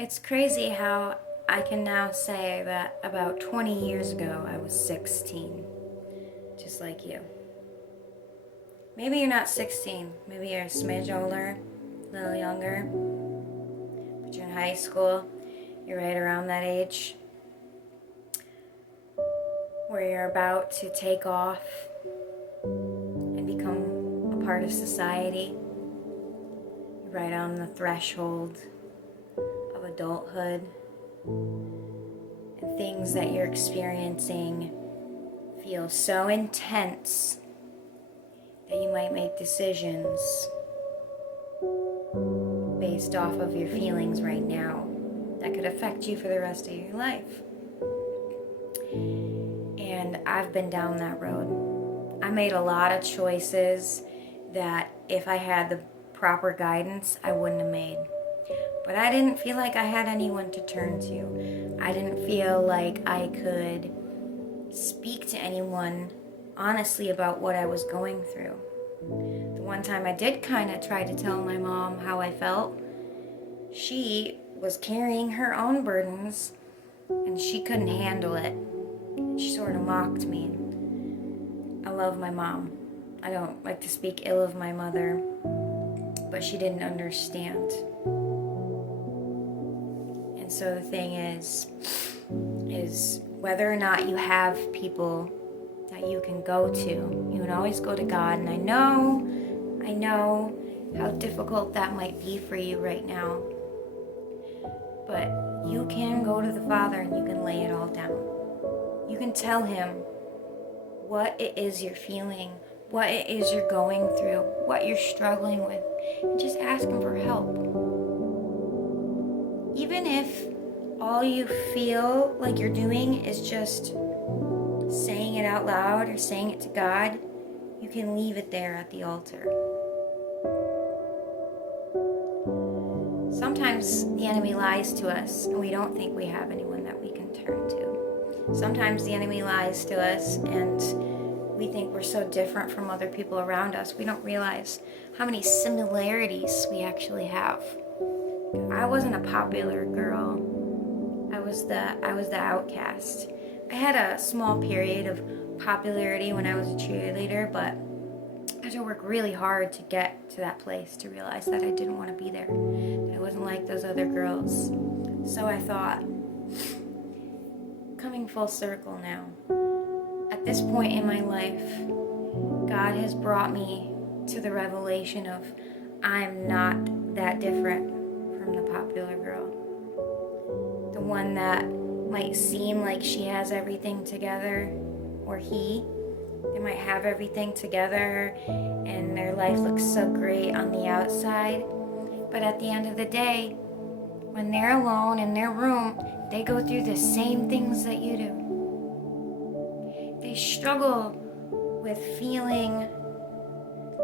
It's crazy how I can now say that about 20 years ago I was 16, just like you. Maybe you're not 16, maybe you're a smidge older, a little younger, but you're in high school, you're right around that age where you're about to take off and become a part of society. You're right on the threshold of adulthood, and things that you're experiencing feel so intense that you might make decisions based off of your feelings right now that could affect you for the rest of your life. And I've been down that road. I made a lot of choices that if I had the proper guidance, I wouldn't have made. But I didn't feel like I had anyone to turn to. I didn't feel like I could speak to anyone honestly about what I was going through. The one time I did kind of try to tell my mom how I felt, she was carrying her own burdens and she couldn't handle it. She sort of mocked me. I love my mom. I don't like to speak ill of my mother, but she didn't understand. And so the thing is whether or not you have people that you can go to, you can always go to God. And I know how difficult that might be for you right now. But you can go to the Father and you can lay it all down. You can tell Him what it is you're feeling, what it is you're going through, what you're struggling with, and just ask Him for help. Even if all you feel like you're doing is just saying it out loud or saying it to God, you can leave it there at the altar. Sometimes the enemy lies to us and we don't think we have anyone that we can turn to. Sometimes the enemy lies to us and we think we're so different from other people around us. We don't realize how many similarities we actually have. I wasn't a popular girl. I was the outcast. I had a small period of popularity when I was a cheerleader, but I had to work really hard to get to that place, to realize that I didn't want to be there, that I wasn't like those other girls. So I thought, coming full circle now, at this point in my life, God has brought me to the revelation of I'm not that different from the popular girl. The one that might seem like she has everything together, or they might have everything together and their life looks so great on the outside, but at the end of the day, when they're alone in their room, they go through the same things that you do. They struggle with feeling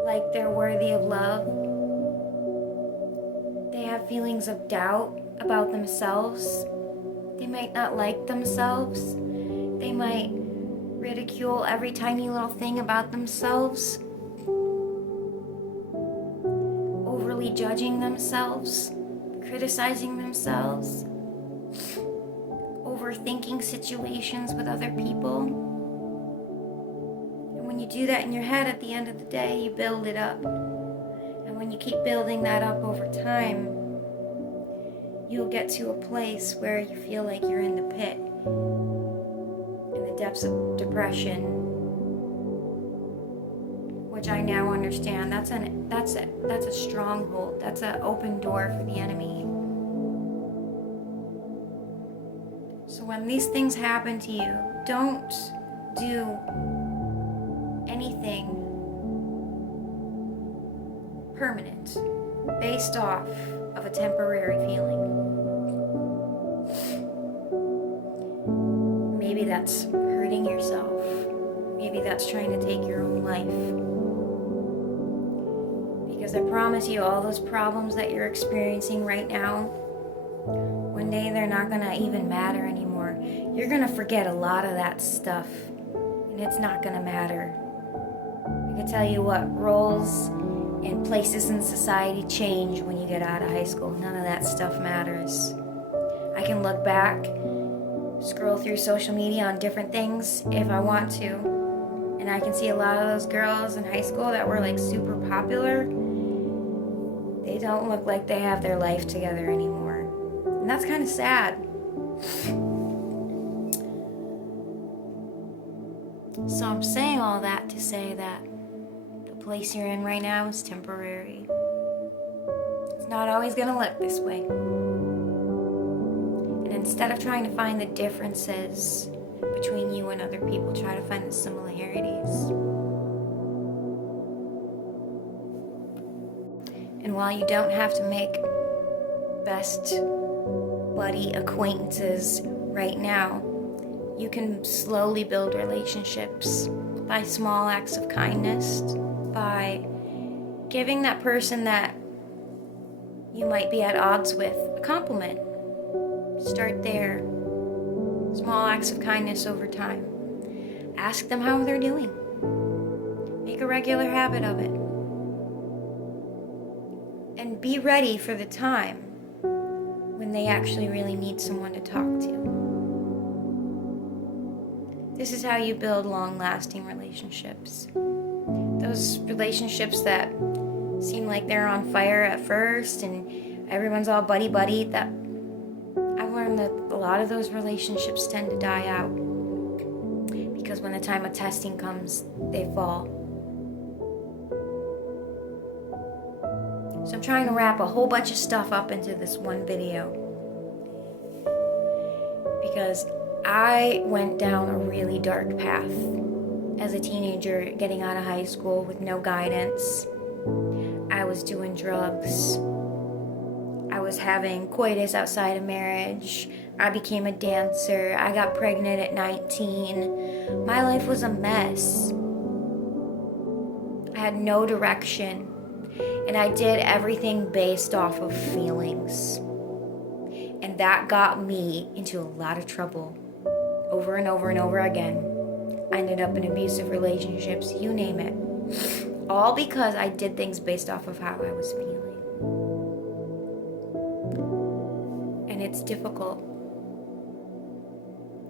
like they're worthy of love. They have feelings of doubt about themselves. They might not like themselves. They might ridicule every tiny little thing about themselves, overly judging themselves, criticizing themselves, overthinking situations with other people. And when you do that in your head, at the end of the day, you build it up. And when you keep building that up over time, you'll get to a place where you feel like you're in the pit, in the depths of depression, which I now understand that's a stronghold. That's an open door for the enemy. So when these things happen to you, don't do anything permanent based off of a temporary feeling. Maybe that's hurting yourself. Maybe that's trying to take your own life. Because I promise you, all those problems that you're experiencing right now, one day they're not gonna even matter anymore. You're gonna forget a lot of that stuff, and it's not gonna matter. I can tell you what, roles and places in society change when you get out of high school. None of that stuff matters. I can look back, scroll through social media on different things if I want to, and I can see a lot of those girls in high school that were like super popular. They don't look like they have their life together anymore, and that's kind of sad. So I'm saying all that to say that the place you're in right now is temporary. It's not always going to look this way. And instead of trying to find the differences between you and other people, try to find the similarities. And while you don't have to make best buddy acquaintances right now, you can slowly build relationships by small acts of kindness, by giving that person that you might be at odds with a compliment. Start there. Small acts of kindness over time. Ask them how they're doing. Make a regular habit of it. And be ready for the time when they actually really need someone to talk to. This is how you build long-lasting relationships. Those relationships that seem like they're on fire at first and everyone's all buddy-buddy, that I've learned that a lot of those relationships tend to die out because when the time of testing comes, they fall. So I'm trying to wrap a whole bunch of stuff up into this one video because I went down a really dark path as a teenager, getting out of high school with no guidance. I was doing drugs. I was having coitus outside of marriage. I became a dancer. I got pregnant at 19. My life was a mess. I had no direction. And I did everything based off of feelings. And that got me into a lot of trouble. Over and over and over again. I ended up in abusive relationships, you name it. All because I did things based off of how I was feeling. And it's difficult.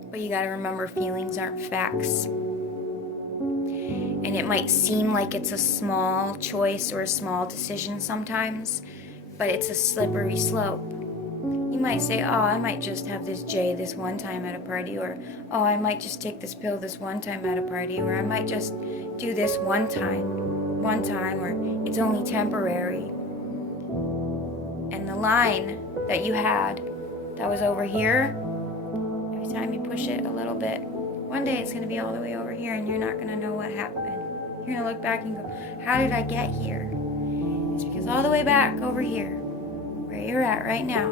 But you gotta remember, feelings aren't facts. And it might seem like it's a small choice or a small decision sometimes, but it's a slippery slope. You might say, oh, I might just have this J this one time at a party, or oh, I might just take this pill this one time at a party, or I might just do this one time, or it's only temporary. And the line that you had that was over here, every time you push it a little bit, one day it's going to be all the way over here and you're not going to know what happened. You're going to look back and go, how did I get here? It's because all the way back over here, where you're at right now,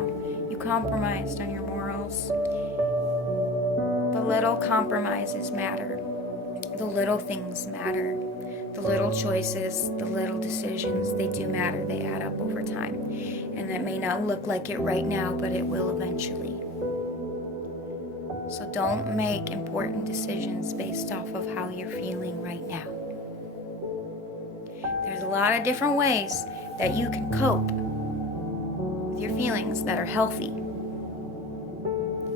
you compromised on your morals. The little compromises matter. The little things matter. The little choices, the little decisions, they do matter. They add up over time. And that may not look like it right now, but it will eventually. So don't make important decisions based off of how you're feeling right now. There's a lot of different ways that you can cope with your feelings that are healthy.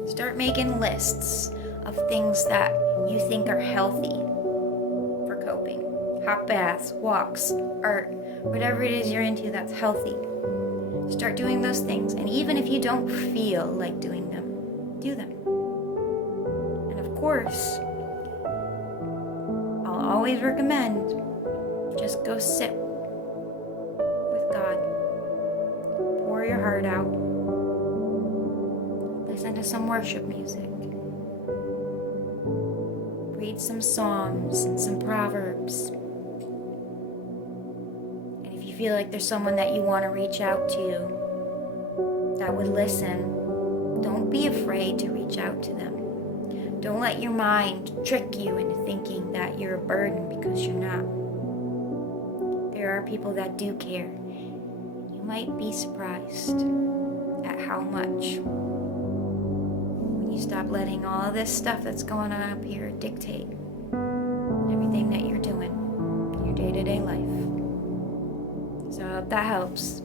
Start making lists of things that you think are healthy for coping. Hot baths, walks, art, whatever it is you're into that's healthy. Start doing those things, and even if you don't feel like doing them, do them. And of course, I'll always recommend just go sit with God. Pour your heart out. Listen to some worship music. Read some Psalms and some Proverbs. And if you feel like there's someone that you want to reach out to that would listen, don't be afraid to reach out to them. Don't let your mind trick you into thinking that you're a burden, because you're not. There are people that do care. You might be surprised at how much. When you stop letting all of this stuff that's going on up here dictate everything that you're doing in your day-to-day life. So I hope that helps.